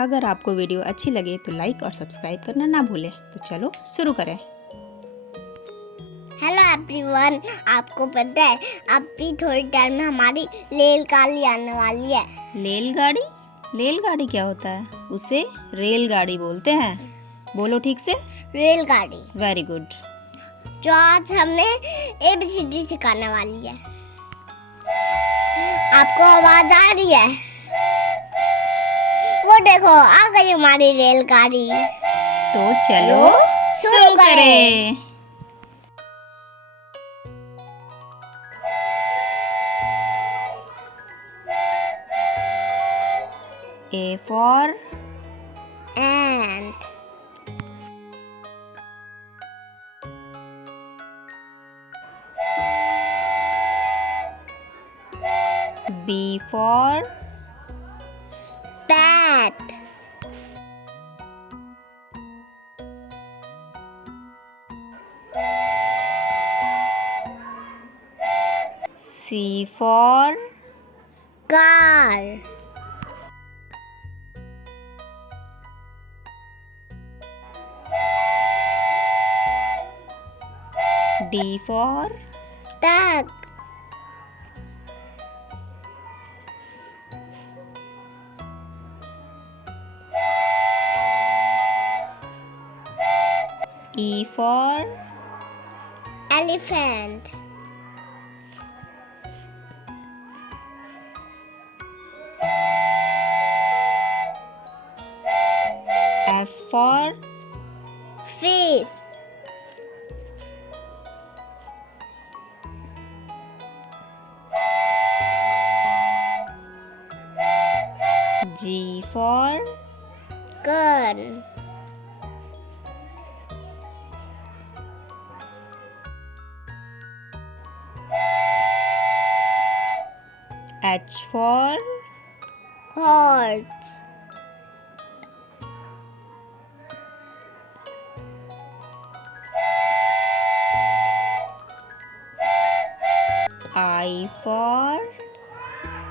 अगर आपको वीडियो अच्छी लगे तो लाइक और सब्सक्राइब करना ना भूलें। तो चलो शुरू करें। हेलो एवरीवन, आपको पता है अभी थोड़ी टाइम में हमारी रेलगाड़ी आने वाली है। रेलगाड़ी? रेलगाड़ी क्या होता है? उसे रेलगाड़ी बोलते हैं। बोलो ठीक से। रेलगाड़ी। Very good. जो आज हमें ABCD सिखाने वाली है। आपको आवाज आ रही है? वो देखो, आ गई हमारी रेलगाड़ी। तो चलो शुरू करें। A for ant. B for bat. C for car. D for duck. E for Elephant. F for Fish. G for Gun. H for Horse. I for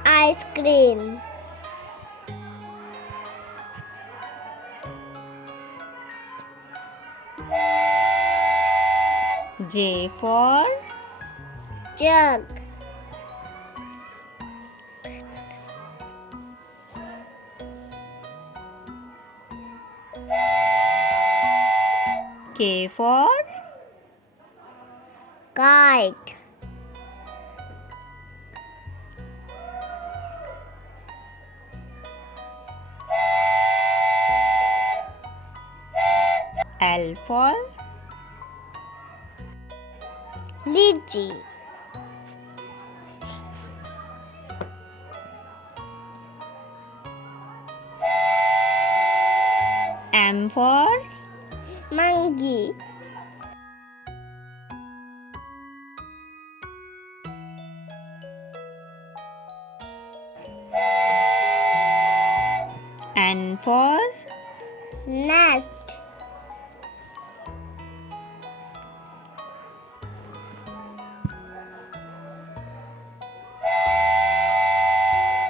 Ice cream. J for Jug. K for Kite. L for Lychee. M for Monkey. N for Nest.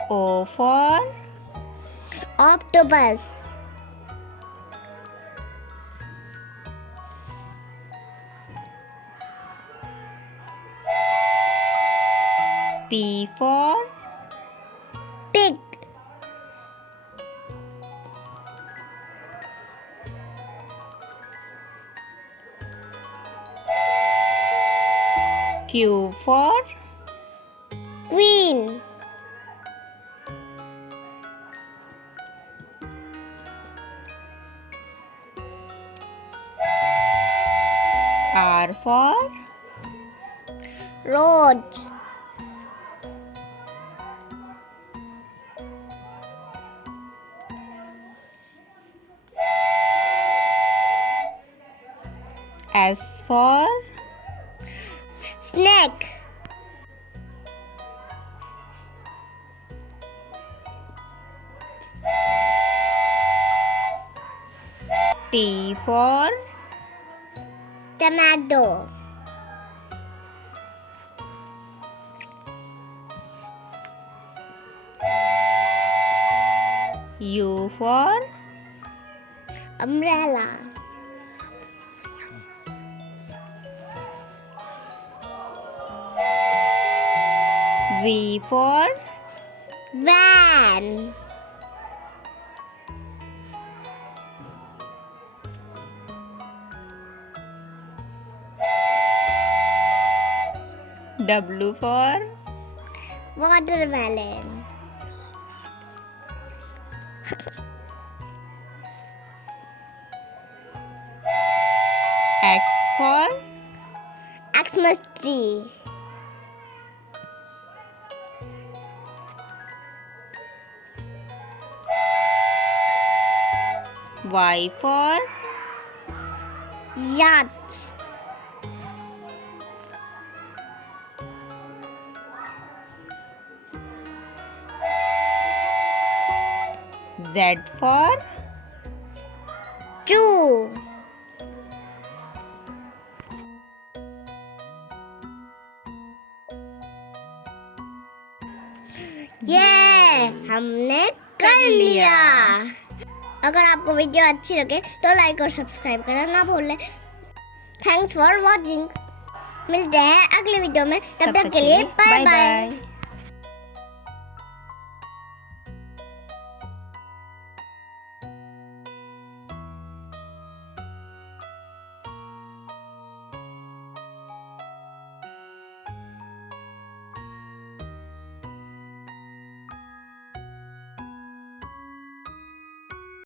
O for Octopus. P for Pig. Q for Queen. R for Roach. S for Snake. T for Tomato. U for umbrella. V for Van. W for Watermelon. X for Xmas tree. Y for Yacht. Z for Two. ये हमने कर लिया। अगर आपको video अच्छी लगे तो like और सब्सक्राइब करना ना भूलें। Thanks for watching. मिलते हैं अगले वीडियो में, तब तक के लिए बाय बाय।